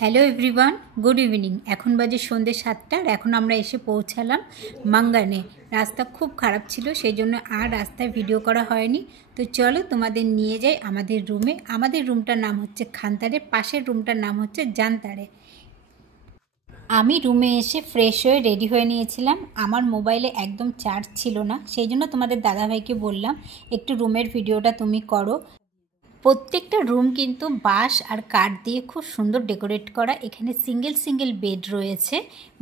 Hello everyone, good evening. এখন বাজে সন্ধ্যে 7টা আর এখন আমরা এসে পৌঁছালাম মাঙ্গানে। রাস্তা খুব খারাপ ছিল, সেই জন্য আর রাস্তায় ভিডিও করা হয়নি। তো চলো তোমাদের নিয়ে যাই আমাদের রুমে। আমাদের রুমটার নাম হচ্ছে খানতারে, পাশের রুমটার নাম হচ্ছে জানতারে। আমি রুমে এসে ফ্রেশ হয়ে রেডি হয়ে নিয়েছিলাম। আমার মোবাইলে একদম চার্জ ছিল না, সেই জন্য তোমাদের দাদাভাইকে বললাম একটু রুমের ভিডিওটা তুমি করো। প্রত্যেকটা রুম কিন্তু বাঁশ আর কাঠ দিয়ে খুব সুন্দর ডেকোরেট করা। এখানে সিঙ্গেল সিঙ্গেল বেড রয়েছে,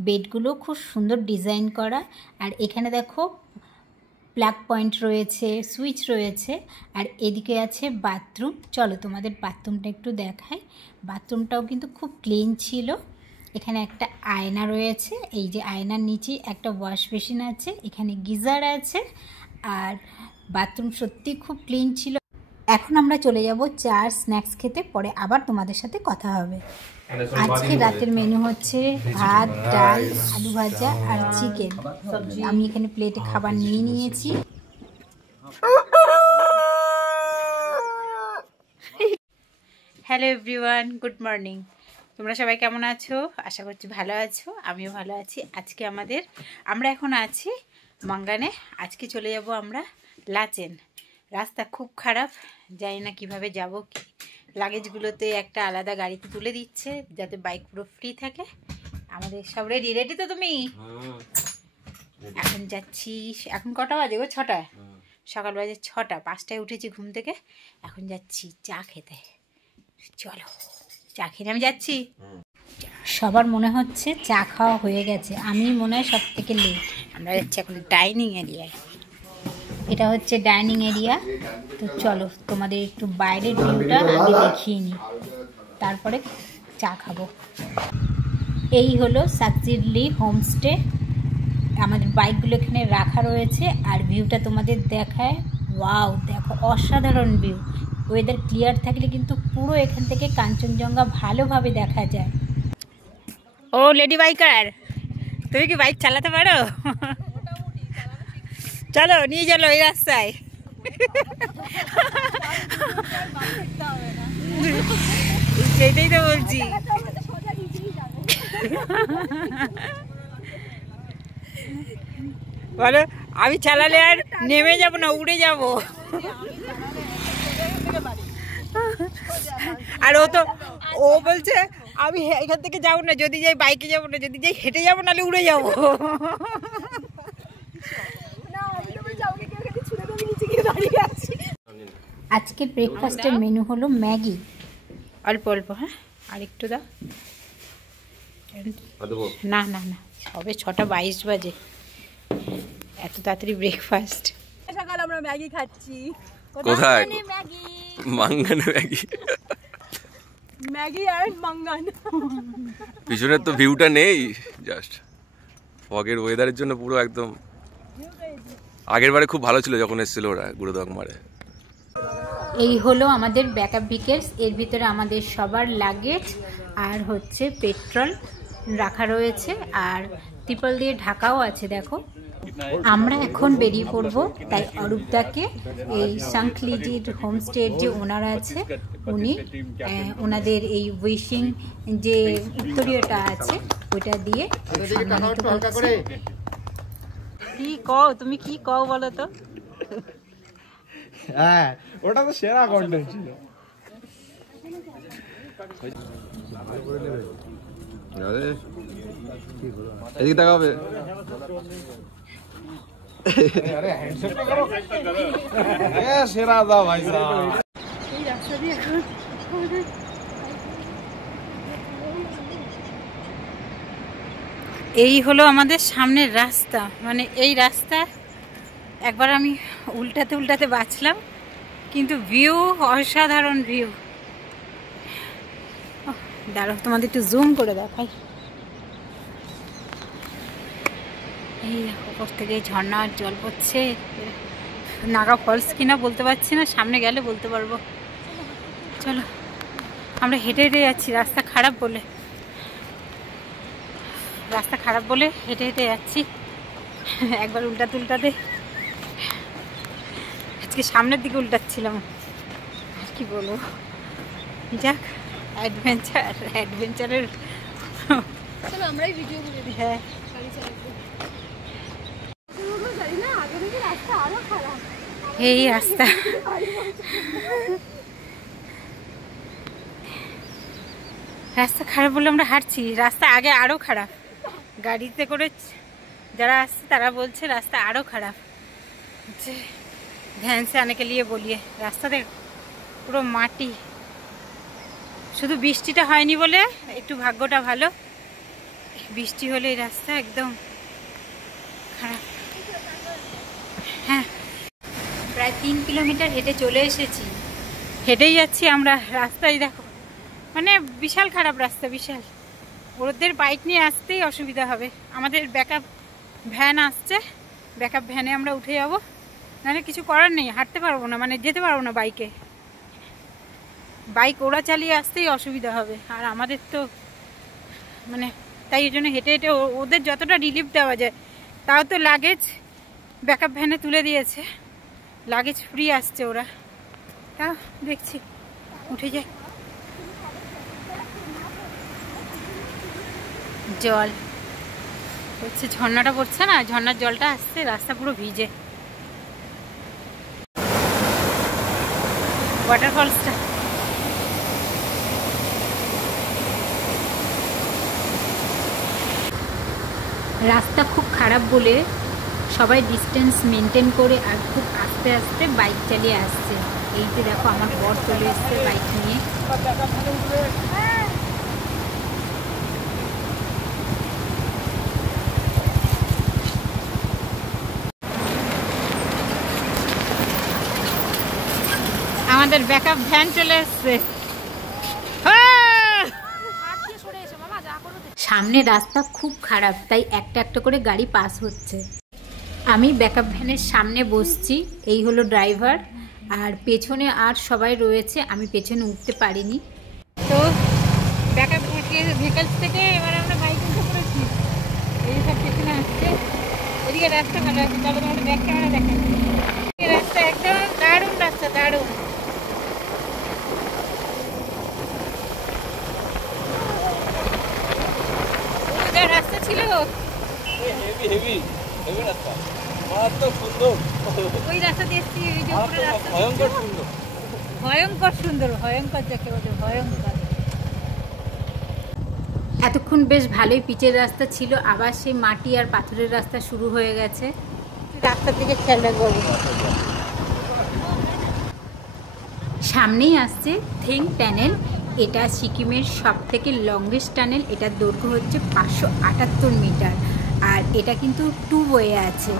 বেডগুলো খুব সুন্দর ডিজাইন করা। আর এখানে দেখো প্লাগ পয়েন্ট রয়েছে, সুইচ রয়েছে, আর এদিকে আছে বাথরুম। চলো তোমাদের বাথরুমটা একটু দেখাই। বাথরুমটাও কিন্তু খুব ক্লিন ছিল। এখানে একটা আয়না রয়েছে, এই যে আয়নার নিচে একটা ওয়াশ বেসিন আছে, এখানে গিজার আছে। আর বাথরুম সত্যি খুব ক্লিন ছিল। এখন আমরা চলে যাব চার স্ন্যাক্স খেতে, পরে আবার তোমাদের সাথে কথা হবে। আজকে রাতের মেনু হচ্ছে ভাত, ডাল, আলু ভাজা আর চিকেন। আমি এখানে প্লেটে খাবার নিয়ে নিয়েছি। Hello everyone, good morning. তোমরা সবাই কেমন আছো? আশা করছি ভালো আছো, আমিও ভালো আছি। আজকে আমরা এখন আছি মাঙ্গানে। আজকে চলে যাব আমরা লাচেন। রাস্তা খুব খারাপ, জানি না কিভাবে যাব। লাগেজগুলোতে একটা আলাদা গাড়িতে তুলে দিচ্ছে যাতে বাইক পুরো ফ্রি থাকে। আমাদের সব রেডি রেডি তো তুমি? এখন যাচ্ছি। এখন কটা বাজে গো? 6টা। সকাল বাজে 6টা, 5টায় উঠেছি ঘুম থেকে। এখন যাচ্ছি চা খেতে। চলো চা খেয়ে আমি যাচ্ছি। সবার মনে হচ্ছে চা খাওয়া হয়ে গেছে, আমি মনে হয় সব থেকে লেট। আমরা যাচ্ছি এখন ডাইনিং এরিয়ায়। এটা হচ্ছে ডাইনিং এরিয়া। তো চলো তোমাদের একটু বাইরের ভিউটা আগে দেখিয়ে নিই, তারপরে চা খাবো। এই হলো সাকজিডলি হোমস্টে। আমাদের বাইকগুলো এখানে রাখা রয়েছে আর ভিউটা তোমাদের দেখায়। ওয়াও, দেখো অসাধারণ ভিউ। ওয়েদার ক্লিয়ার থাকলে কিন্তু পুরো এখান থেকে কাঞ্চনজঙ্ঘা ভালোভাবে দেখা যায়। ও লেডি বাইকার, তুমি কি বাইক চালাতে পারো? চলো নিয়ে চলো এই রাস্তায়। সেটাই তো বলছি। বলো, আমি চালালে আর নেমে যাব না, উড়ে যাব। আর ও বলছে আমি এখান থেকে যাবো না, যদি যাই বাইকে যাবো না, যদি যাই হেঁটে যাবো, নাহলে উড়ে যাবো। আজকের ব্রেকফাস্টের মেনু হলো ম্যাগি, অল্প অল্প। হ্যাঁ, আর একটু দাও। না না না, সবে 6:22 বাজে, এত তাড়াতাড়ি ব্রেকফাস্ট? সকাল আমরা ম্যাগি খাচ্ছি। কোথায়? মাঙ্গানে ম্যাগি। ম্যাগি আর মাঙ্গান। পিছনের তো ভিউটা নেই, জাস্ট ফগের ওয়েদারের জন্য পুরো একদম। আগের বারে খুব ভালো ছিল যখন এসেছিল ওরা গুরুদগমারে। এই হলো আমাদের ব্যাকআপ ভিকেলস। এর ভিতরে আমাদের সবার লাগেজ আর হচ্ছে পেট্রোল রাখা রয়েছে, আর ত্রিপল দিয়ে ঢাকাও আছে। দেখো, আমরা এখন বেরিয়ে পড়বো। তাই অরূপদাকে এই সাংখলিজির হোমস্টের যে ওনার আছে, উনি ওনাদের এই উইশিং যে উত্তরীয়টা আছে ওইটা দিয়ে সম্মানিত করছে। কি কও তুমি, কি কও বলো তো? হ্যাঁ, ওটা তো সেরা কন্টেন্ট ছিল। এদিকে তাকাবে। আরে হ্যান্ডশেকটা করো। এ সেরা দাও ভাই সাহেব। এই রাস্তা দিয়ে এখন এই হলো আমাদের সামনের রাস্তা। মানে এই রাস্তা একবার আমি উল্টাতে উল্টাতে বাঁচলাম, কিন্তু ভিউ অসাধারণ ভিউ। দাঁড়াও তোমাদের একটু জুম করে দেখাই। এই উপর থেকে ঝর্ণার জল পড়ছে। নাগা ফলস কিনা বলতে পারছি না, সামনে গেলে বলতে পারবো। চলো, আমরা হেঁটে হেঁটে যাচ্ছি, রাস্তা খারাপ বলে হেঁটে হেঁটে যাচ্ছি। একবার উল্টাতে উল্টাতে আজকে সামনের দিকে উল্টাচ্ছিলাম, আর কি বলবো। যাক, অ্যাডভেঞ্চারের চলো আমরাই ভিডিও করে দিই। হ্যাঁ গাড়ি চালাবো। জানি না আগে থেকে রাস্তা আরো খারাপ। এই রাস্তা রাস্তা খারাপ বলে আমরা হাঁটছি, রাস্তা আগে আরো খারাপ। গাড়িতে করে যারা আসছে তারা বলছে রাস্তা আরো খারাপ। ধ্যান সে আনে কে লিয়ে বলিয়ে রাস্তাতে পুরো মাটি, শুধু বৃষ্টিটা হয়নি বলে একটু ভাগ্যটা ভালো, বৃষ্টি হলে এই রাস্তা একদম খারাপ। হ্যাঁ প্রায় 3 কিলোমিটার হেঁটে চলে এসেছি, হেঁটেই যাচ্ছি আমরা। রাস্তায় দেখো মানে বিশাল খারাপ রাস্তা, বিশাল। ওদের বাইক নিয়ে আসতেই অসুবিধা হবে। আমাদের ব্যাকআপ ভ্যান আসছে, ব্যাকআপ ভ্যানে আমরা উঠে যাব, নাহলে কিছু করার নেই, হাঁটতে পারবো না, মানে যেতে পারবো না বাইকে। বাইক ওরা চালিয়ে আসতেই অসুবিধা হবে, আর আমাদের তো মানে তাই এই জন্য হেঁটে হেঁটে ওদের যতটা রিলিফ দেওয়া যায়। তাও তো লাগেজ ব্যাকআপ ভ্যানে তুলে দিয়েছে, লাগেজ ফ্রি আসছে ওরা, তাও দেখছি উঠে যায়। জল হচ্ছে, ঝর্ণাটা পড়ছে না, ঝর্ণার জলটা আসছে, রাস্তা পুরো ভিজে। ওয়াটারফলসটা রাস্তা খুব খারাপ বলে সবাই ডিস্টেন্স মেনটেন করে আর খুব আস্তে আস্তে বাইক চালিয়ে আসছে। এই যে দেখো আমার বর চলে এসছে বাইক নিয়ে। আমাদের ব্যাকআপ ভ্যান চলে এসছে। সামনে রাস্তা খুব খারাপ, তাই একটা একটা করে গাড়ি পাস হচ্ছে। আমি ব্যাকআপ ভ্যানের সামনে বসছি, এই হলো ড্রাইভার, আর পেছনে আর সবাই রয়েছে, আমি পেছনে উঠতে পারিনি। তো ব্যাকআপ ভেহিকলস থেকে এবার আমরা বাইক উঠে পড়েছি। এই সব পেছনে আসছে, এদিকে রাস্তা ভালো আছে। চলো তোমাদের ব্যাক ক্যামেরা দেখেন, এই রাস্তা একদম দারুণ রাস্তা, দারুণ। রাস্তা ছিল ওই রাস্তা দেখছি, ভয়ঙ্কর সুন্দর, ভয়ঙ্কর যাকে বলে ভয়ঙ্কর। এতক্ষণ বেশ ভালোই পিচের রাস্তা ছিল, আবার সেই মাটি আর পাথরের রাস্তা শুরু হয়ে গেছে। রাস্তার দিকে খেয়াল রাখবো। সামনেই আসছে থেং টানেল, এটা সিকিমের সবথেকে লংগেস্ট টানেল। এটার দৈর্ঘ্য হচ্ছে 578 মিটার, আর এটা কিন্তু 2 ওয়ে আছে।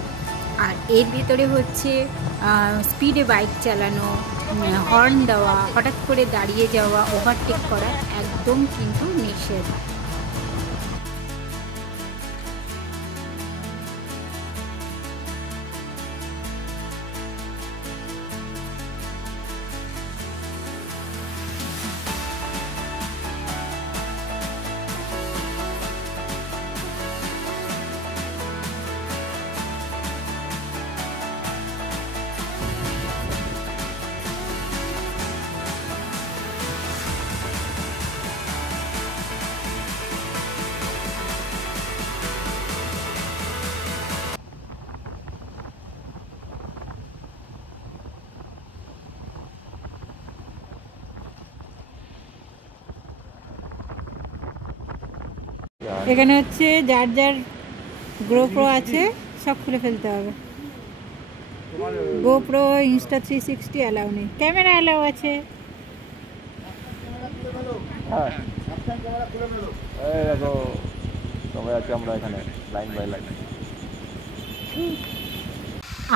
আর এর ভেতরে হচ্ছে স্পিডে বাইক চালানো, হর্ন দেওয়া, হঠাৎ করে দাঁড়িয়ে যাওয়া, ওভারটেক করা একদম কিন্তু নিষেধ। এখানে হচ্ছে যার যার গোপ্রো আছে সব খুলে ফেলতে হবে। গোপ্রো, ইনস্টা 360 অ্যালাউ নেই, ক্যামেরা অ্যালাউ আছে।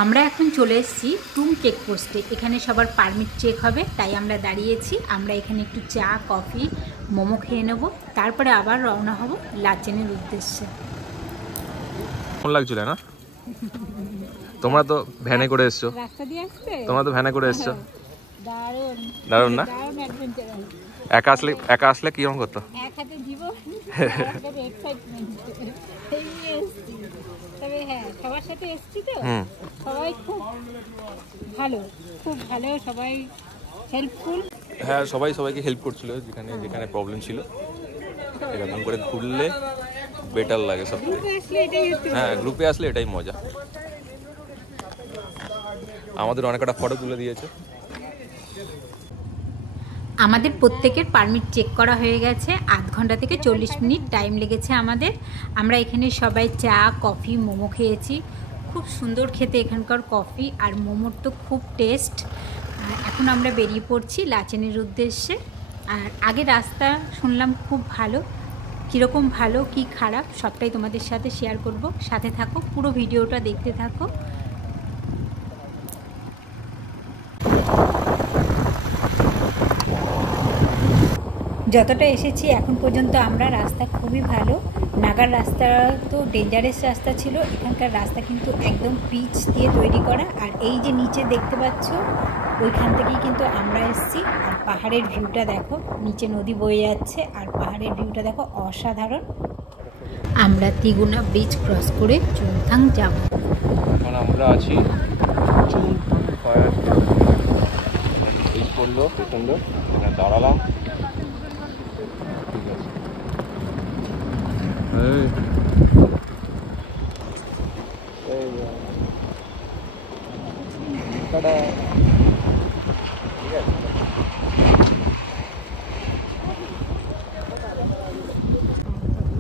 আমরা এখন চলে এসেছি টুং চেকপোস্টে, এখানে সবার পারমিট চেক হবে, তাই আমরা দাঁড়িয়েছি। আমরা এখানে একটু চা, কফি, মোমো খেয়ে নেবো, তারপরে আবার রওনা হব লাচেনের উদ্দেশ্যে। কেমন লাগছিল না? তোমরা তো ভ্যানে করে এসছো, রাস্তা দিয়ে আসছে, তোমরা তো ভ্যানে করে এসছো, দারুণ দারুণ না? দারুণ অ্যাডভেঞ্চার। একা আসলে কিরকম করতো? এক হাতে জীবন, এক্সাইটমেন্ট। তবে হ্যাঁ, সবার সাথে এসছি তো, সবাই খুব ভালো, খুব ভালো, সবাই হেল্পফুল। হ্যাঁ সবাই সবাইকে হেল্প করছিল যেখানে যেখানে প্রবলেম ছিল। এরকম করে ঘুরলে বেটার লাগে সব থেকে। হ্যাঁ গ্রুপে আসলে এটাই মজা। আমাদের অনেক একটা ফটো তুলে দিয়েছে। আমাদের প্রত্যেকের পারমিট চেক করা হয়ে গেছে। আধ ঘন্টা থেকে 40 মিনিট টাইম লেগেছে আমাদের। আমরা এখানে সবাই চা কফি মোমো খেয়েছি। খুব সুন্দর খেতে এখানকার কফি আর মোমোর তো খুব টেস্ট। এখন আমরা বেরিয়ে পড়ছি লাচেনের উদ্দেশ্যে। আর আগে রাস্তা শুনলাম খুব ভালো, কীরকম ভালো কি খারাপ সবটাই তোমাদের সাথে শেয়ার করব। সাথে থাকো, পুরো ভিডিওটা দেখতে থাকো। যতটা এসেছি এখন পর্যন্ত আমরা রাস্তা খুবই ভালো। নাগার রাস্তা তো ডেঞ্জারাস রাস্তা ছিল, এখানকার রাস্তা কিন্তু একদম পিচ দিয়ে তৈরি করা। আর এই যে নিচে দেখতে পাচ্ছ ওইখান থেকেই কিন্তু আমরা এসেছি। আর পাহাড়ের ভিউটা দেখো, নিচে নদী বয়ে যাচ্ছে আর পাহাড়ের ভিউটা দেখো অসাধারণ। আমরা তিগুনা ব্রিজ ক্রস করে চুংথাং যাব। এখন আমরা আছি ব্রিজ পড়লো প্রচন্ড, এখানে দাঁড়ালাম। ঠিক আছে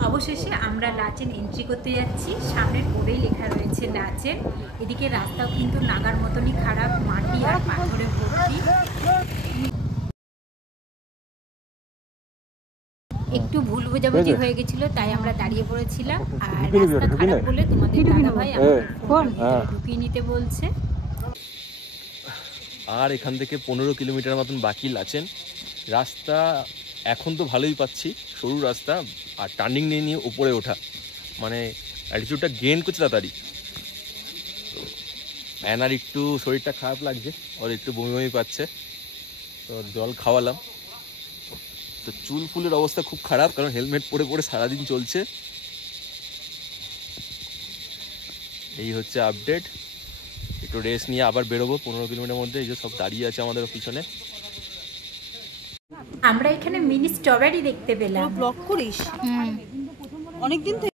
অবশেষে আমরা লাচেন এন্ট্রি করতে যাচ্ছি। সামনের বোর্ডেই লেখা রয়েছে লাচেন। এদিকে রাস্তাও কিন্তু নাগার মতনই খারাপ, মাটি আর পাথরে ভর্তি। একটু ভুল বোঝাবুঝি হয়ে গেছিল, তাই আমরা দাঁড়িয়ে পড়েছিলাম। আর রাস্তা খারাপ বলে তোমাদের দাদাভাই আমাদের ফোন ঢুকিয়ে নিতে বলছে। আর এখান থেকে 15 কিলোমিটার মতন বাকি লাচেন। রাস্তা এখন তো ভালোই পাচ্ছি, সরু রাস্তা আর টার্নিং নিয়ে নিয়ে উপরে ওঠা, মানে অ্যাটিটিউডটা গেইন করছে তাড়াতাড়ি। তো অ্যানার একটু শরীরটা খারাপ লাগছে, ওর একটু বমি বমি পাচ্ছে, তো জল খাওয়ালাম। তো চুল ফুলের অবস্থা খুব খারাপ, কারণ হেলমেট পরে পরে সারাদিন চলছে। এই হচ্ছে আপডেট। একটু রেস্ট নিয়ে আবার বেরোবো 15 কিলোমিটার মধ্যে। এই যে সব দাঁড়িয়ে আছে আমাদের পিছনে। আমরা এখানে মিনি স্ট্রবেরি দেখতে পেলাম। ব্লক করিস অনেকদিন থেকে।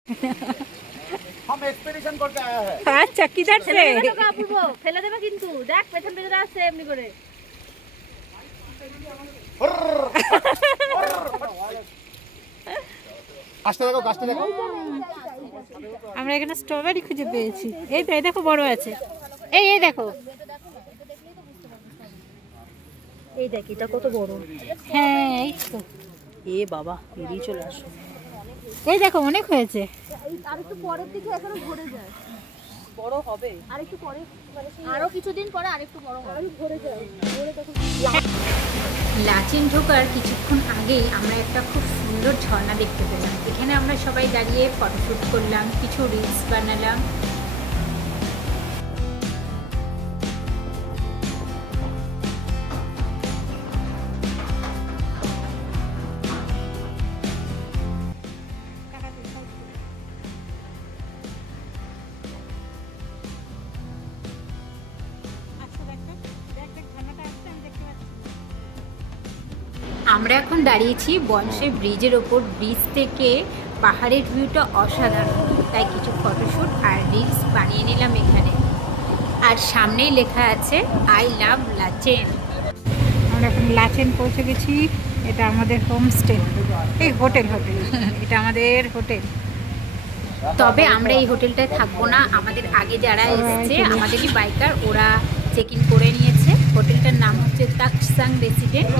हम एक्सपेडिशन करके आया है। আচ্ছা কি যাচ্ছে ফেলে দেবে কিন্তু দেখ পেছন পেছনে আসছে এমনি করে। কাশতে দেখো, কাশতে দেখো। আমরা এখানে স্ট্রবেরি খুঁজে পেয়েছি। এই তো, এই দেখো বড় আছে। এই এই দেখো, এই দেখ এটা কত বড়। হ্যাঁ এই তো, এ বাবা বেরিয়ে চলে আসো। এই দেখো অনেক হয়েছে। আরেকটু পরের দিকে এখনো ভরে যায়, বড় হবে আরেকটু পরে, মানে আরো কিছুদিন পরে আরেকটু বড় হবে, ভরে যায়। ভরে তখন লাচেন ঢোকার কিছুক্ষণ আগেই আমরা একটা খুব সুন্দর ঝর্ণা দেখতে পেলাম। এখানে আমরা সবাই দাঁড়িয়ে ফটোশ্যুট করলাম, কিছু রিলস বানালাম। আমরা এখন দাঁড়িয়েছি বনসে ব্রিজের ওপর। ব্রিজ থেকে পাহাড়ের ভিউটা অসাধারণ, তাই কিছু ফটোশ্যুট আর রিলস বানিয়ে নিলাম এখানে। আর সামনেই লেখা আছে আই লাভ লাচেন। আমরা এখন লাচেন পৌঁছে গেছি। এটা আমাদের হোমস্টে, এই হোটেল এটা আমাদের হোটেল। তবে আমরা এই হোটেলটায় থাকবো না। আমাদের আগে যারা এসেছে আমাদেরই বাইকার, ওরা চেক ইন করে নিয়েছে। হোটেলটার নাম হচ্ছে তাকসাং রেসিডেন্ট।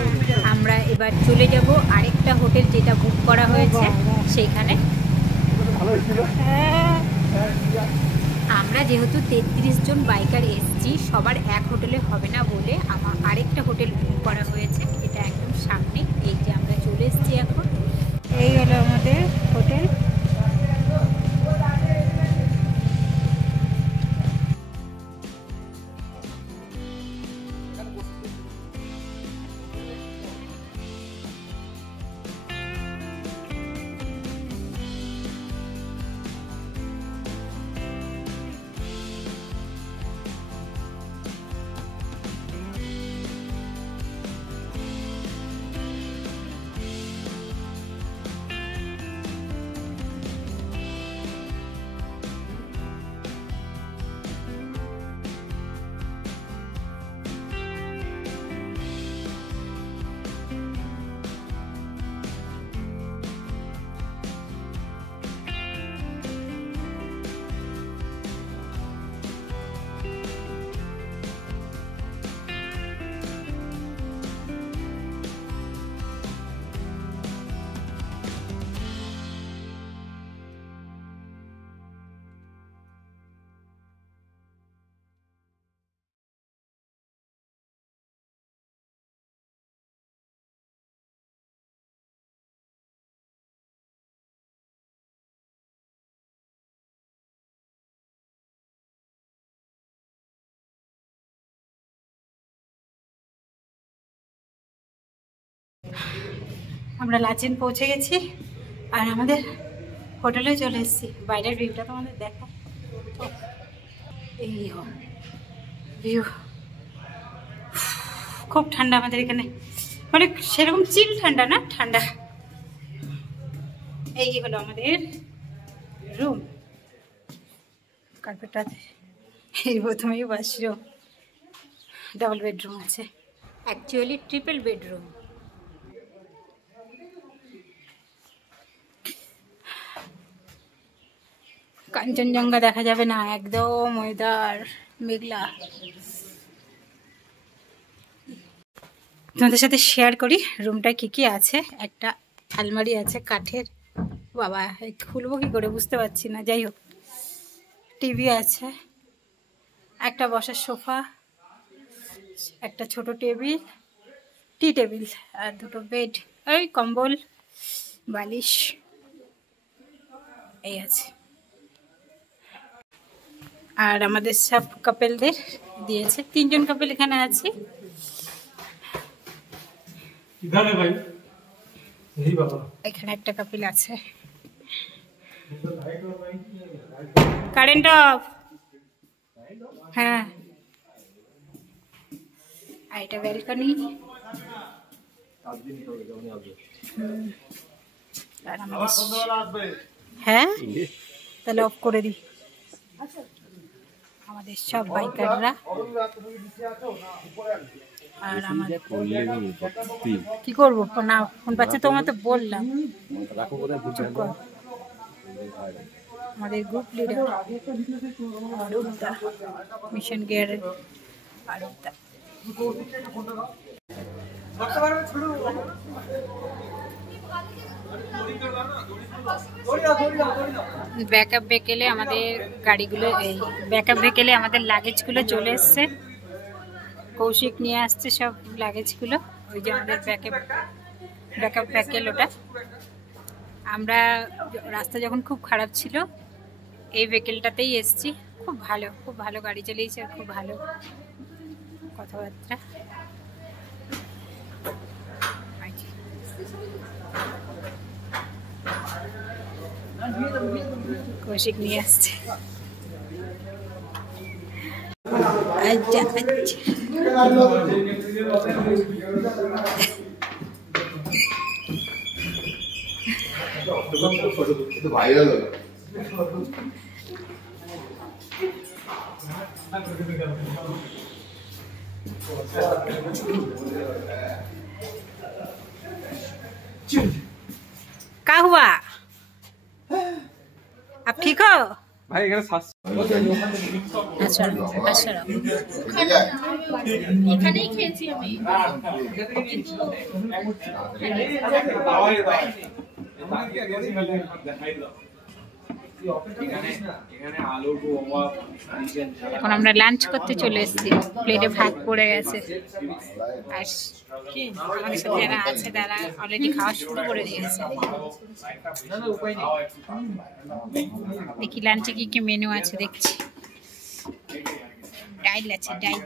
আমরা এবার চলে যাব আরেকটা হোটেল যেটা বুক করা হয়েছে সেইখানে। আমরা যেহেতু 33 জন বাইকার এসেছি, সবার এক হোটেলে হবে না বলে আমার আরেকটা হোটেল বুক করা হয়েছে। এটা একদম সামনে। এই যে আমরা চলে এসেছি এখন। এই হলো আমাদের হোটেল। আমরা লাচেন পৌঁছে গেছি আর আমাদের হোটেলে চলে এসেছি। বাইরের ভিউটা তোমাদের দেখা, এই ভিউ। খুব ঠান্ডা আমাদের এখানে, মানে সেরকম চিল ঠান্ডা না, ঠান্ডা। এই হলো আমাদের রুম, কার্পেট আছে, এই প্রথমেই ওয়াশরুম, ডাবল বেডরুম আছে, অ্যাকচুয়ালি ট্রিপল বেডরুম। কাঞ্চনজঙ্ঘা দেখা যাবে না, একদম ওয়েদার মেঘলা। তোমাদের সাথে শেয়ার করি রুমটা কি কি আছে। একটা আলমারি আছে কাঠের, বাবা খুলবো কি করে বুঝতে পারছি না, যাই হোক। টিভি আছে, একটা বসার সোফা, একটা ছোট টেবিল, টি টেবিল, আর দুটো বেড, ওই কম্বল বালিশ এই আছে। আর আমাদের সব কাপেলদের দিয়েছে, 3 জন কাপেল এখানে আছি। এখানে একটা কাপেল আছে। কারেন্ট অফ, হ্যাঁ। আর এটা ব্যালকনি। হ্যাঁ তাহলে অফ করে দিই। আমাদের সব বাইকাররা, আর আমাদের কি করবো না, ফোন পাচ্ছে তো, আমার তো বললাম। আমাদের গ্রুপ লিডার অরূপদা, মিশন গিয়ারের অরূপদা। ব্যাকআপ ভেহিকেলে আমাদের গাড়িগুলো, এই ব্যাকআপ ভেহিকেলে আমাদের লাগেজগুলো চলে এসছে। কৌশিক নিয়ে আসছে সব লাগেজগুলো, ওই যে আমাদের ব্যাকআপ ভেহিকেল ওটা। আমরা রাস্তা যখন খুব খারাপ ছিল এই ভেহিকেলটাতেই এসছি। খুব ভালো গাড়ি চালিয়েছে, খুব ভালো কথাবার্তা। কৌশিক নিয়ে আসছে। আচ্ছা ভাইরাল क्या हुआ? आप ठीक हो? ভাই এখানে अच्छा अच्छा এখানেই খেয়েছি আমি। এখন আমরা লাঞ্চ করতে চলে এসেছি। প্লেটে ভাত পড়ে গেছে, আর আমাদের সাথে যারা আছে তারা অলরেডি খাওয়া শুরু করে দিয়েছে। দেখি লাঞ্চে কি কি মেনু আছে, দেখছি। ডাইল আছে, ডাইল।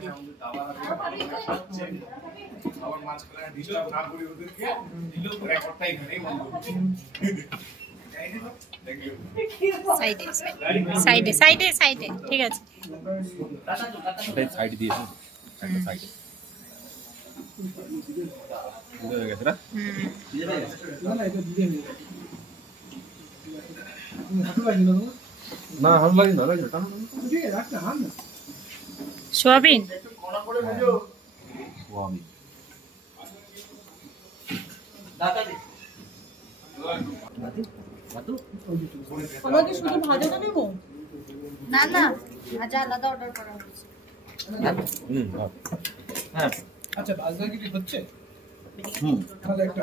সাইডে সাইডে সাইডে সাইডে, ঠিক আছে। সাইড দিয়েছে, একটা সাইডে হয়ে গেছে না। না ভালো লাগে না, লাগে না। সোয়াবিন, আমাকে শুধু ভাজাটা নেবো? না না, ভাজা আলাদা অর্ডার করা হয়েছে। হ্যাঁ আচ্ছা ভাজা কি হচ্ছে? তাহলে একটা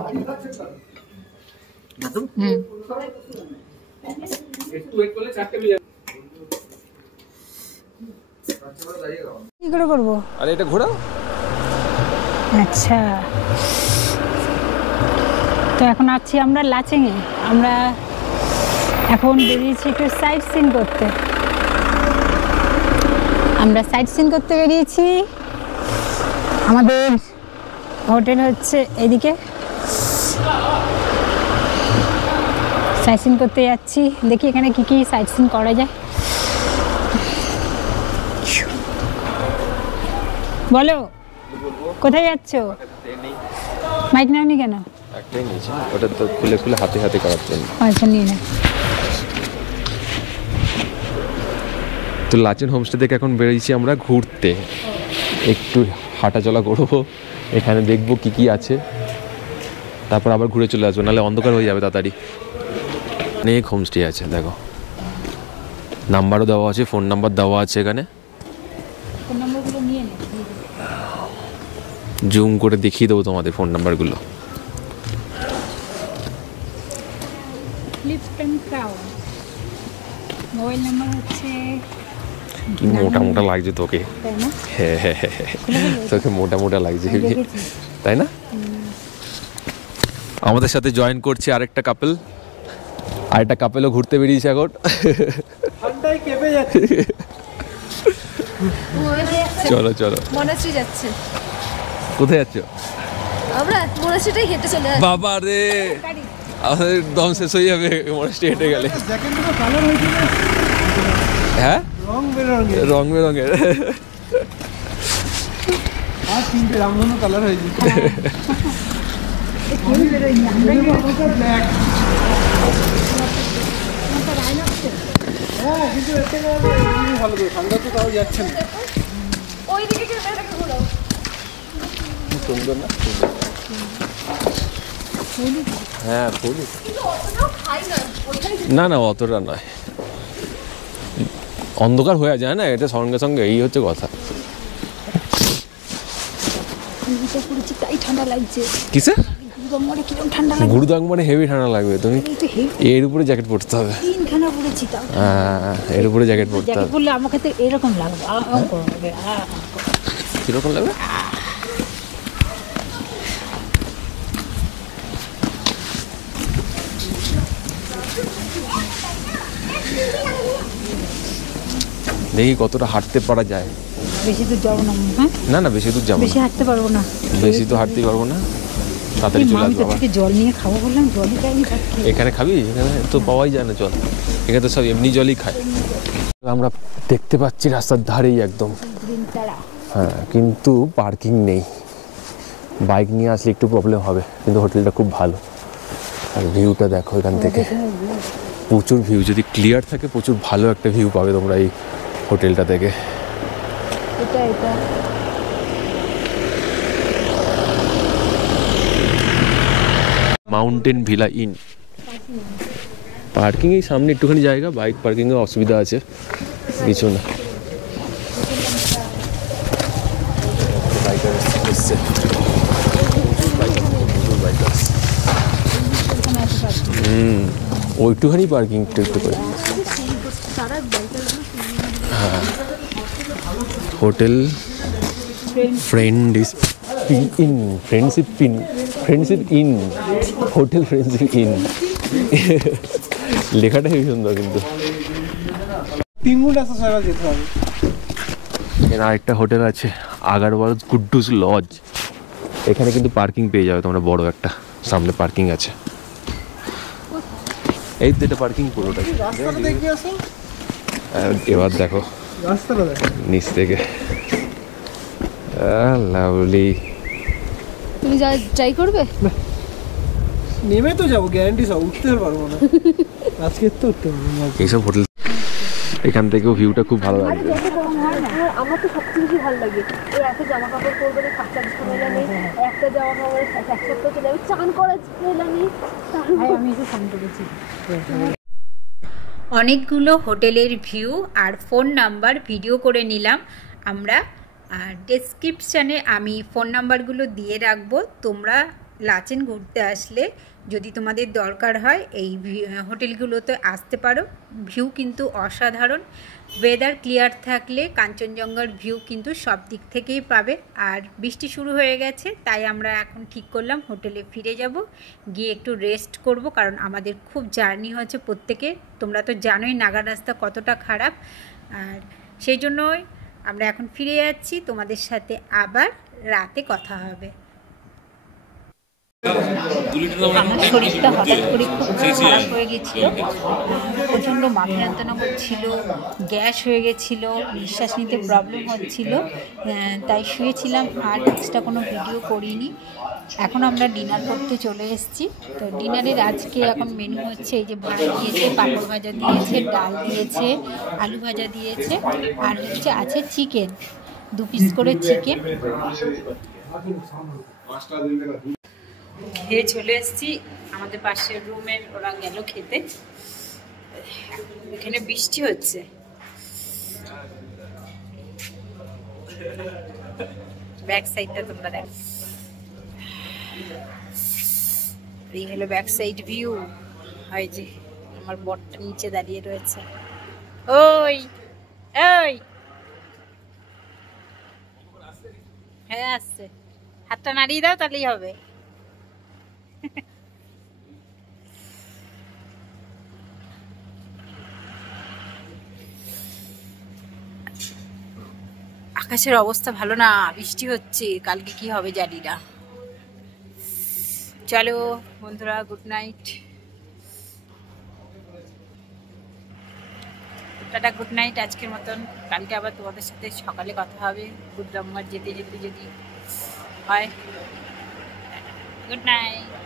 একটু ওয়েট করলে 4টে বেজে যাবে। কি করে করবো? আরে এটা ঘোরা। আচ্ছা, তো এখন আছি আমরা লাচেংয়ে। আমরা এখন বেরিয়েছি একটু সাইট সিন করতে। বেরিয়েছি। আমাদের হোটেল হচ্ছে এদিকে, সাইট সিন করতে যাচ্ছি, দেখি এখানে কি কি সাইট সিন করা যায়। বলো কোথায় যাচ্ছ? মাইক নাওনি কেন? একটাই নিয়েছি, ওটা তো খুলে খুলে হাতে হাতে করার জন্য। আচ্ছা নিয়ে না। তো লাচেন হোমস্টে থেকে এখন বেরিয়েছি আমরা ঘুরতে, একটু হাঁটা চলা করবো, এখানে দেখবো কি কি আছে, তারপর আবার ঘুরে চলে আসবো, নাহলে অন্ধকার হয়ে যাবে তাড়াতাড়ি। অনেক হোমস্টে আছে, দেখো নাম্বারও দেওয়া আছে, ফোন নাম্বার দেওয়া আছে এখানে। ফোন নাম্বারগুলো নিয়ে নে, জুম করে দেখিয়ে দেবো তোমাদের ফোন নাম্বারগুলো। লিপটন ক্রাউন, মোবাইল নাম্বার হচ্ছে। কি মোটা মোটা লাগছে তোকে, তাই না? হ্যাঁ হ্যাঁ হ্যাঁ, তোকে মোটা মোটা লাগছে, দেখেছি। তাই না? আমাদের সাথে জয়েন করছে আরেকটা কাপল, আরেকটা কাপেলও ঘুরতে বেরিয়েছে এখন। চলো চলো, মনাশ্রী যাচ্ছে, কোথায় যাচ্ছ? আমরা মনাশ্রীটাই হেঁটে চলে যাচ্ছি। বাবা রে, আমাদের দম শেষ হয়ে যাবে মনাস্ট্রি হেঁটে গেলে। হ্যাঁ রং বেরঙের, আর তিনটে রামধনু কালার হয়েছে। হ্যাঁ কিন্তু এতে ভালো করে ঠান্ডা তো তাও যাচ্ছে না। ওইদিকে ক্যামেরাটাকে ঘোরাও। সুন্দর না? হ্যাঁ ফুল কিন্তু অতটাও খাই না, ওইখানে না না অতটা নয়, অন্ধকার হয়ে যায় না এটা সঙ্গে সঙ্গে, এই হচ্ছে কথা। তাই ঠান্ডা লাগছে। কিসে? কিরকম ঠান্ডা লাগছে, গুরুদাং মানে হেভি ঠান্ডা লাগবে, তুমি এর উপরে জ্যাকেট পরতে হবে। তিনখানা পড়েছি তাও। হ্যাঁ এর উপরে জ্যাকেট পরতে জ্যাকেট হবে। পরলে আমাকে তো এরকম লাগবে, কিরকম লাগবে? দেখি কতটা হাঁটতে পারা যায়। বেশি দূর যাবো না। হ্যাঁ না না বেশি দূর যাবো বেশি না, হাঁটতে পারবো না, বেশি তো হাঁটতে পারবো না, তাড়াতাড়ি চলে আমি আসবো তো আবার। থেকে জল নিয়ে খাবো বললাম, জলই খাইনি। এখানে খাবি? এখানে তো পাওয়াই যায় না জল, এখানে তো সব এমনি জলই খায়। আমরা দেখতে পাচ্ছি রাস্তার ধারেই একদম, হ্যাঁ কিন্তু পার্কিং নেই, বাইক নিয়ে আসলে একটু প্রবলেম হবে, কিন্তু হোটেলটা খুব ভালো। আর ভিউটা দেখো এখান থেকে, প্রচুর ভিউ, যদি ক্লিয়ার থাকে প্রচুর ভালো একটা ভিউ পাবে তোমরা এই হোটেলটা থেকে। এটা এটা মাউন্টেন ভিলা ইন। পার্কিং এই সামনে একটুখানি জায়গা, বাইক পার্কিং এর অসুবিধা আছে, কিছু না। ওইটুখানি পার্কিং একটু একটু করে। হ্যাঁ hotel friendship in, friendship in, hotel friendship in. লেখাটা খুবই সুন্দর কিন্তু। 3 ঘন্টা সকাল যেতে হবে। এখানে আরেকটা হোটেল আছে, আগারওয়াল কুড্ডুস লজ, এখানে কিন্তু পার্কিং পেয়ে যাবে তোমরা, বড় একটা সামনে পার্কিং আছে। এই তো এটা পার্কিং পুরোটা। রাস্তাটা দেখে আসো, এবার দেখো রাস্তাটা দেখো নিচ থেকে, লাভলি। তুমি ট্রাই করবে? নেমে তো যাবো, গ্যারান্টি সব উঠতে পারবো না আজকে, তো উঠতে পারবো না। এইসব হোটেল এখান থেকেও ভিউটা খুব ভালো লাগবে। আমার তো সবচেয়ে বেশি ভালো লাগে এই একটা জামা কাপড় পরবে না, খরচা ঝামেলা নেই, একটা জামা কাপড় এক সপ্তাহ চলে যাবে, চান করার ঝামেলা নেই। আমি এসে স্নান করেছি। অনেকগুলো হোটেলের ভিউ আর ফোন নাম্বার ভিডিও করে নিলাম আমরা, আর ডেসক্রিপশানে আমি ফোন নাম্বারগুলো দিয়ে রাখবো। তোমরা লাচেন ঘুরতে আসলে যদি তোমাদের দরকার হয় এই হোটেলগুলোতে আসতে পারো। ভিউ কিন্তু অসাধারণ, ওয়েদার ক্লিয়ার থাকলে কাঞ্চনজঙ্ঘার ভিউ কিন্তু সব দিক থেকেই পাবে। আর বৃষ্টি শুরু হয়ে গেছে, তাই আমরা এখন ঠিক করলাম হোটেলে ফিরে যাব, গিয়ে একটু রেস্ট করব, কারণ আমাদের খুব জার্নি হচ্ছে প্রত্যেকে। তোমরা তো জানোই নাগা রাস্তা কতটা খারাপ, আর সেই জন্যই আমরা এখন ফিরে যাচ্ছি। তোমাদের সাথে আবার রাতে কথা হবে। আমার শরীরটা হঠাৎ করে খুব খারাপ হয়ে গেছিল, প্রচণ্ড মাথা যন্ত্রণা করছিল, গ্যাস হয়ে গেছিল, নিঃশ্বাস নিতে প্রবলেম হচ্ছিল, তাই শুয়েছিলাম আর এক্সট্রা কোনো ভিডিও করিনি। এখন আমরা ডিনার করতে চলে এসেছি। তো ডিনারের আজকে এখন মেনু হচ্ছে এই যে ভাত দিয়েছে, পাঁপড় ভাজা দিয়েছে, ডাল দিয়েছে, আলু ভাজা দিয়েছে, আর হচ্ছে আছে চিকেন, 2 পিস করে চিকেন। খেয়ে চলে এসেছি আমাদের পাশের রুমের, ওরা গেল খেতে। এখানে বৃষ্টি হচ্ছে, ব্যাক সাইডটা তোমরা দেখো, এই হলো ব্যাক সাইড ভিউ। হয় যে আমার বরটা নিচে দাঁড়িয়ে রয়েছে, ওই ওই হ্যাঁ আসছে, হাতটা নাড়িয়ে দাও তাহলেই হবে। আকাশের অবস্থা ভালো না, বৃষ্টি হচ্ছে, কালকে কি হবে জানি না। চলো বন্ধুরা, good night, tata, good night আজকের মতন। কালকে আবার তোমাদের সাথে সকালে কথা হবে গুড ব্রহ্মার যেতে যেতে যদি হয়। Good night.